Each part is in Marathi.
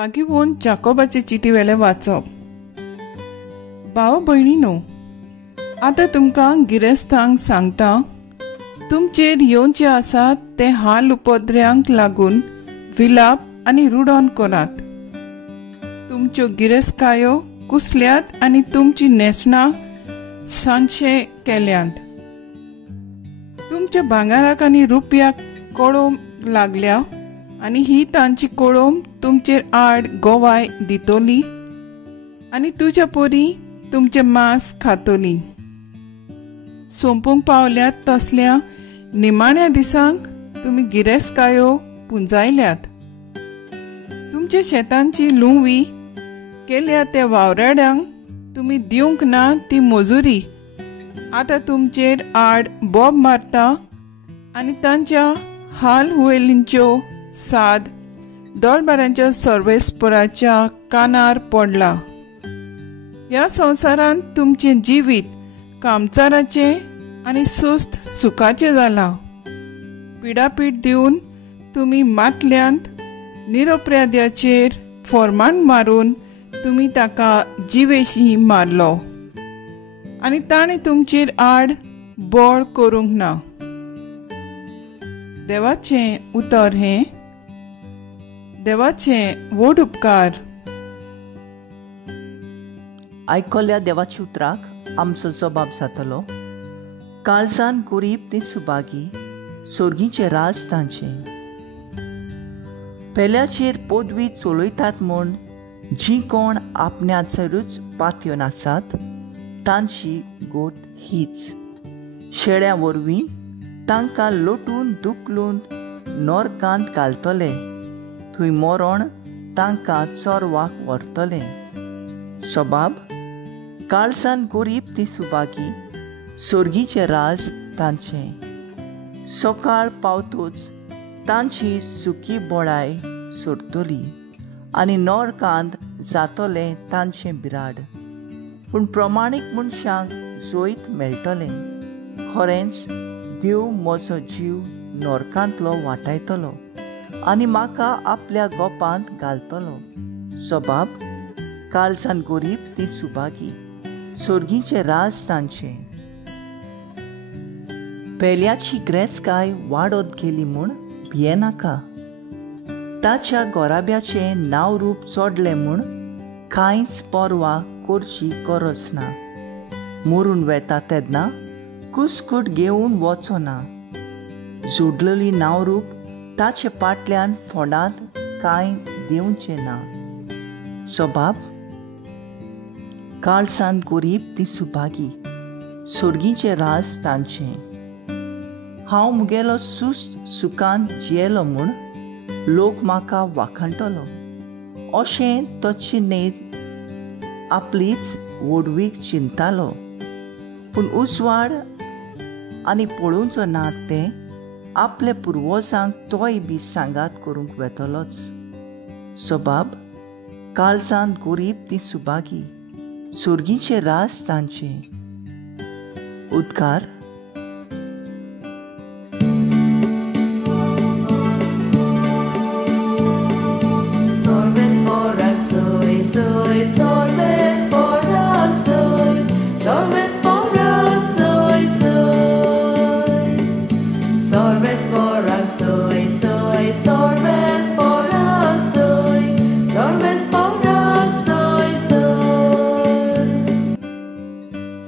पागिवून जाकोबाचे चिटी वेले वाचप। भाव भयणीनो, आतां तुमकां गिरेस्तांक सांगता, तुमचेर येवचे आसात ते हाल उपद्र्यांक लागून विलाप आनी रुडोन करात। तुमच्यो गिरेस्कायो कुसल्यात आनी तुमची नेसणां सांचे केल्यांत। तुमच्या भांगाराक आनी रुपयाक कोळोम लागल्या आनी ही तांची कोळोम तुमचेर आड गोवाय दितोली आनी तुज्या पोरी तुमचे मांस खातोली। सोंपूंक पावल्यात तसल्या निमाण्या दिसांक तुमी गिरेस्कायो पुंजायल्यात। तुमच्या शेतांची लुंवी केल्या त्या वावराड्यांक तुमी दिवंक ना ती मजुरी आतां तुमचेर आड बोब मारता आनी तांच्या हाल हुवेलींच्यो साद दोलबारांच्या सर्वेस्पराच्या कानार पडला। ह्या संवसारांत तुमचें जिवीत कामचाराचें आनी सुस्त सुखाचें जालां। पिडापीड दिवन तुमी मातल्यांत निरोप्राद्याचेर फोर्मांड मारून तुमी ताका जिवेशी मारलो आनी ताणें तुमचेर आड बोळ करूंक ना। देवाचें उतर हें, देवाचें व्हड उपकार। आयकल्ल्या देवाच्या उतराक आमचो जबाब जातलो। काळजान गरीब नी सुभागी, सोर्गीचें राज तांचें। पेल्याचेर पदवी चलयतात म्हूण जीं कोण आपण्याचेरूच पातयेवन आसात, तांची गोट हीच। शेळ्यां वरवीं तांकां लोटून दुखलून नरकांत घालतले, थंय मरण तांकां चोरवाक व्हरतले। सबाब, काळजान गरीब ती सुभागी, सोर्गीचें राज तांचें। सकाळ पावतूच तांची सुकी बोळाय सोडटली आनी नरकांत जातलें तांचें बिराड। पूण प्रमाणीक मनशांक जोयत मेळटलें। खरेंच देव म्हजो जीव नरकांतलो वाटायतलो आनी म्हाका आपल्या गोपांत घालतलो। सबाब, काळजान गरीब ती सुभागी, सोर्गीचें राज तांचें। पेल्याची ग्रेस्काय वाडत गेली म्हूण भियेनाका। ताच्या गोराब्याचें नांव रूप चोडलें म्हूण कांयच पर्वा करची गरज ना। मरून वेता तेन्ना कुस्कूट घेवन वचोना। जोडलेली नांव रूप ताचे फाटल्यान फोंडांत कांय दिवचें ना। सबाब, काळजान गरीब ती सुभागी, सोर्गीचें राज तांचें। हांव मुगेलो सुस्त सुखान जियेलो म्हूण लोक म्हाका वाखाणटलो। अशें तो चिन्नेत आपलीच व्हडवीक चिंततालो। पूण उजवाड आनी पळोवचो ना तें आपल्या पुर्वजांक तोय बी सांगात करूंक वेतलोच। सबाब, काळजान गरीब ती सुभागी, सोर्गीचें राज तांचें। उद्गार।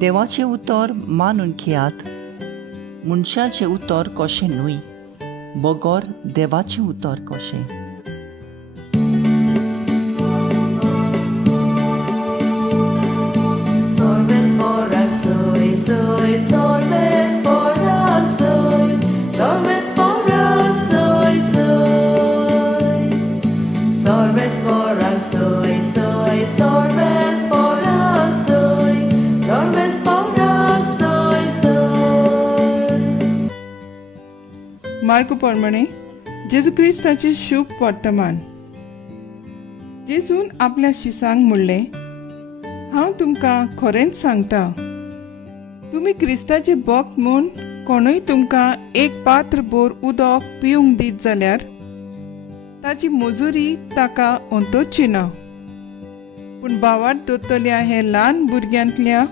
देवाचें उतर मानून घेयात, मनशाचें उतर कशें न्हय, बगर देवाचें उतर कशें। मार्क प्रमाणे जेजू क्रिस्ताचे शुभ वर्तमान। जेजून आपल्या शिसांक म्हणलें, हांव तुमकां खरेंच सांगता, तुमी क्रिस्ताचे भक्त म्हूण कोणूय तुमकां एक पात्र बोर उदक पिवंक दीत जाल्यार ताची मजुरी ताका अंतोची ना. पूण भावार्थ दोतोल्या हे ल्हान भुरग्यांतल्या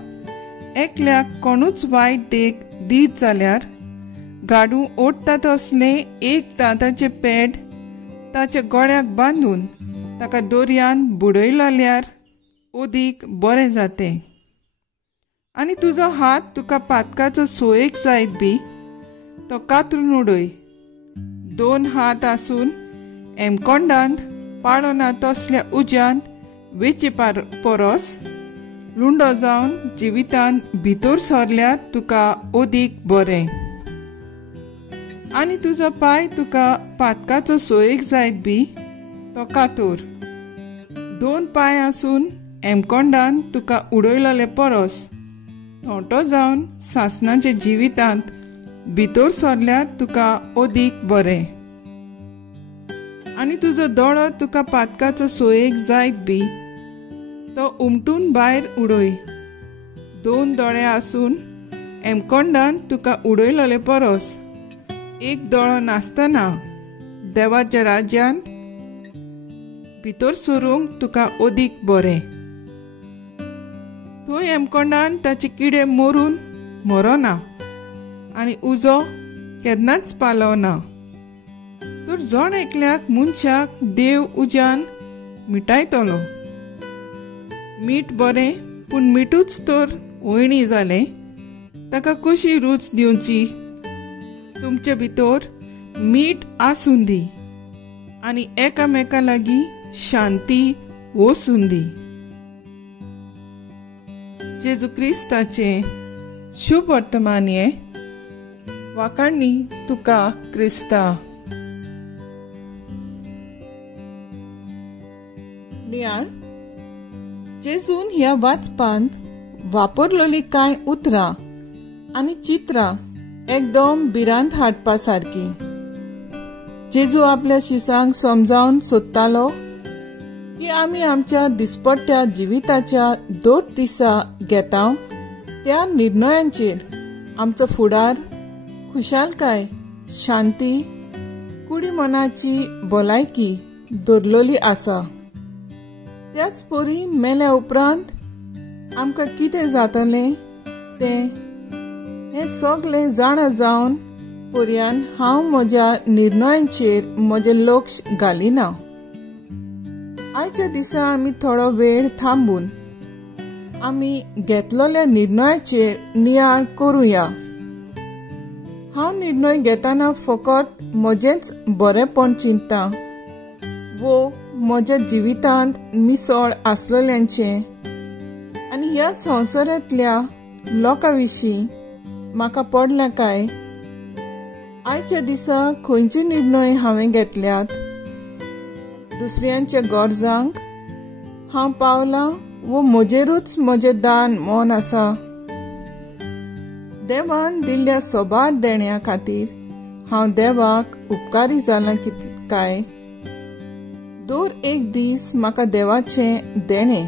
एकल्याक कोणूच वायट देख दीत जाल्यार गाडू ओडटा तसले एक दांताचे पेड ताच्या गळ्याक बांदून ताका दोरयान बुडयल्यार ओदीक बरें जातें. आनी तुजो हात तुका पातकाचो सोयेक जायत बी तो कातरून उडय. 2 हात आसून एमकोंडांत पाळोना तसल्या उज्यांत वेचे परस रुंडो जावन जिवितांत भितर सरल्यार तुका ओदीक बरें. आनी तुजो पाय तुका पातकाचो सोयेक जायत बी तो कातोर. 2 पाय आसून एमकोंडांत तुका उडयलोले परस थोंटो जावन सासणाच्या जिवितांत भितर सरल्यार तुका ओदीक बरें. आनी तुजो दोळो तुका पातकाचो सोयेक जायत बी तो उमटून भायर उडय. 2 दोळे आसून एमकोंडांत तुका उडयलोले परस एक दोळो नासतना देवाच्या राज्यांत भितर सरूंक तुका ओदीक बरें. थंय एमकोंडान ताचे किडे मरून मरोना आनी उजो केन्नाच पालवना. तर जण एकल्याक मनशाक देव उज्यान मिटायतलो. मीठ बरें पूण मिठूच तर वयणी जालें ताका कशी रूच दिवची. तुमचे भितर मीठ आसून दी आनी एकामेका लागीं शांती वसून दी. जेजू क्रिस्ताचे शुभ वर्तमान हे वाकाणणी तुका क्रिस्ता. नियाळ जेजून ह्या वाचपांत वापरलोली कांय उतरां आनी चित्रां एकदम भिरांत हाडपा सारकी. जेजू आपल्या शिसांक समजावन सोदतालो की आमी आमच्या दिसपट्ट्या जिविताच्या 2 दिसा घेता त्या निर्णयांचेर आमचो फुडार खुशालकाय, शांती, कुडी मनाची भलायकी दवरलोली आसा. त्याच परी मेल्या उपरांत आमकां कितें जातलें तें हें सगळें जाणा जावन पर्यान हांव म्हज्या निर्णयांचेर म्हजें लक्ष घालिना. आयच्या दिसा आमी थोडो वेळ थांबून आमी घेतलोल्या निर्णयाचेर नियाळ करुया. हांव निर्णय घेतना फकत म्हजेंच बरेंपण चिंत्ता वो म्हज्या जिवितांत मिसळ आसलोल्यांचें आनी ह्या संवसारांतल्या लोकां विशीं म्हाका पडला काय. आयच्या दिसा खंयचे निर्णय हांवें घेतल्यात, दुसऱ्यांच्या गरजांक हांव पावलां वो म्हजेरूच म्हजें दान मोन आसा. देवान दिल्ल्या सोबार देण्या खातीर हांव देवाक उपकारी जालां काय. दर एक दीस म्हाका देवाचें देणें.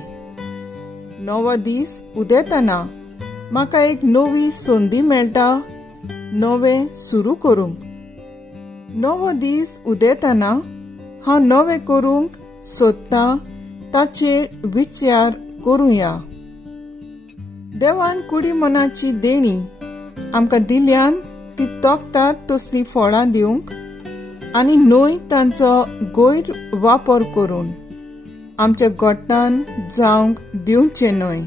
नवो दीस उदेतना म्हाका एक नवी संदी मेळटा नवें सुरू करूंक. नवो दीस उदेतना हांव नवें करूंक सोदतां ताचेर विचार करुया. देवान कुडी मनाची देणी आमकां दिल्यान ती तोखतात तसली फळां दिवंक आनी न्हय तांचो गैर वापर करून आमच्या गोठान जावंक दिवचें न्हय.